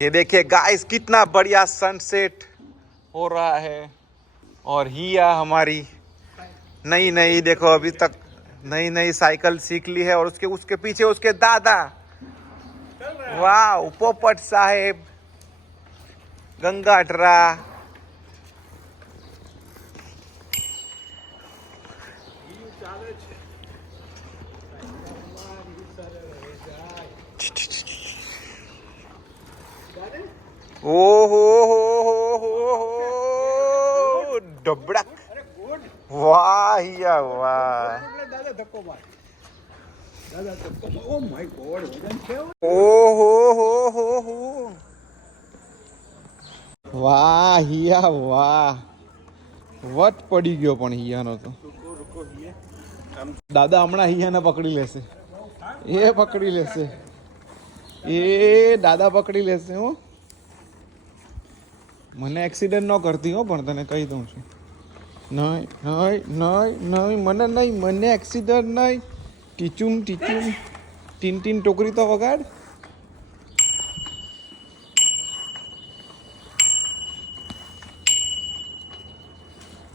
ये देखिए गाइस कितना बढ़िया सनसेट हो रहा है और हिया हमारी नई नई देखो अभी तक नई नई साइकिल सीख ली है और उसके उसके पीछे उसके दादा वाह पोपट साहेब गंगाटरा ઓહો ડબડક વાહ હિયા વાહ ઓહો વાહ હિયા વાહ વટ પડી ગયો પણ હિયાનો તો દાદા હમણાં હિયાને પકડી લેશે એ પકડી લેશે એ દાદા પકડી લેશે હો મને એક્સિડન્ટ ન કરતી હો પણ તને કહી દઉં છું નહીં નહીં નહીં નહીં મને નહીં મને એક્સિડન્ટ નહીં ટીચુમ ટીચુમ ટીન ટીન ટોકરી તો વગાડ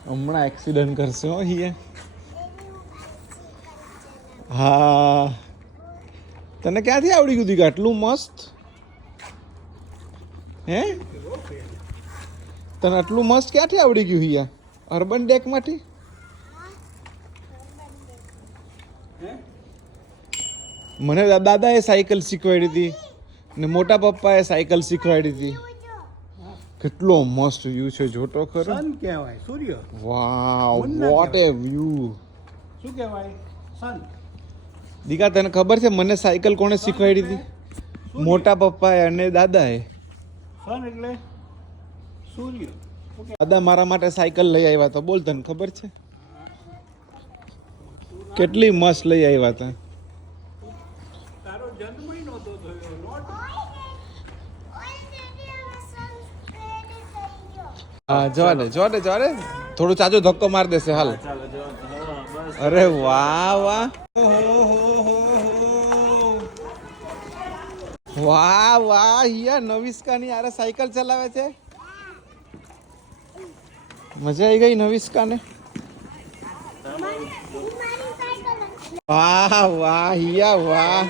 હમણાં એક્સિડન્ટ કરશે હો હિયા હા તને ક્યાંથી આવડી ગયું દીકા આટલું મસ્ત હે તને આટલું મસ્ત ક્યાંથી આવડી ગયું હિયા અર્બન ડેકમાંથી મને દાદાએ સાયકલ શીખવાડી હતી ને મોટા પપ્પાએ સાયકલ શીખવાડી હતી કેટલો મસ્ત વ્યૂ છે જોતો ખરો સન કહેવાય સૂર્ય વાવ વોટ એ વ્યૂ શું કહેવાય સન દીકા તને ખબર છે મને સાયકલ કોણે શીખવાડી હતી મોટા પપ્પાએ અને દાદાએ સન એટલે સૂર્ય દાદા મારા માટે સાયકલ લઈ આવ્યા હતા બોલ તને ખબર છે કેટલી મસ્ત લઈ આવ્યા હતા તારો જન્મ નહોતો થયો નોટ હા જવા દે થોડું ચાચો ધક્કો માર દેશે હાલ અરે વાહ વાહ વાહ વાહ હિયા નવિસ્કાની આરે સાયકલ ચલાવે છે મજા આવી ગઈ નવિસ્કાને वाह वाह हिया वाह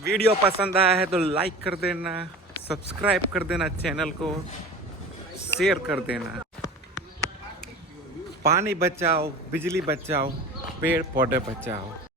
वीडियो पसंद आया है तो लाइक कर देना सब्सक्राइब कर देना चैनल को शेयर कर देना पानी बचाओ बिजली बचाओ पेड़ पौधे बचाओ